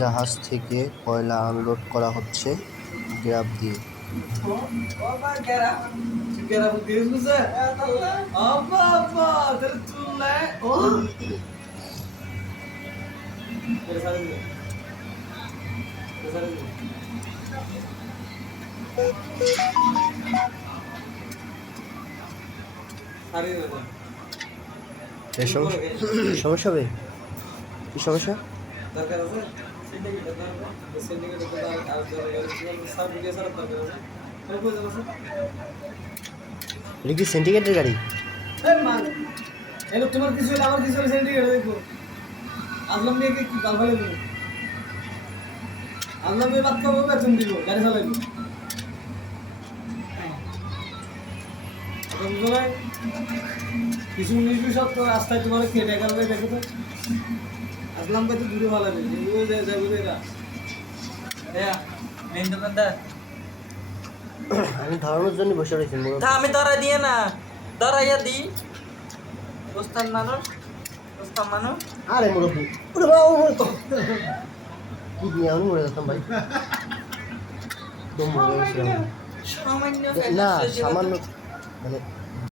জাহাজ থেকে কয়লা আনলোড করা হচ্ছে গ্রাব দিয়ে। সমস্যা হবে? কি সমস্যা? এটা কি সিন্ডিকেটের গাড়ি? তোমার কিছু হলে আমার কিছু হলে সিন্ডিকেট দেখবো। আসলাম নিয়ে কি গাল ফালে দেবো? আসলাম নিয়ে বাদ খাবো, বেতন দিব, গাড়ি চালাবি। বুঝো ভাই, কিছু নিশ্চয় সব তো রাস্তায় তোমার কেটে গেল দেখো তো। আসলাম ভাই তো দূরে ভালো লাগে, যাবো এরা। হ্যাঁ, মেন দোকানদার। আমি ধরানোর জন্য বসে রয়েছি। আমি ধরা দিয়ে না, ধরাইয়া দি। দোস্তার মানুষ, দোস্তার মানুষ। আরে মুরব্বী, ওরে বাবা, কি দিয়ে আমি মরে যেতাম ভাই। দম মরে গেছিলাম। সামান্য না সামান্য মানে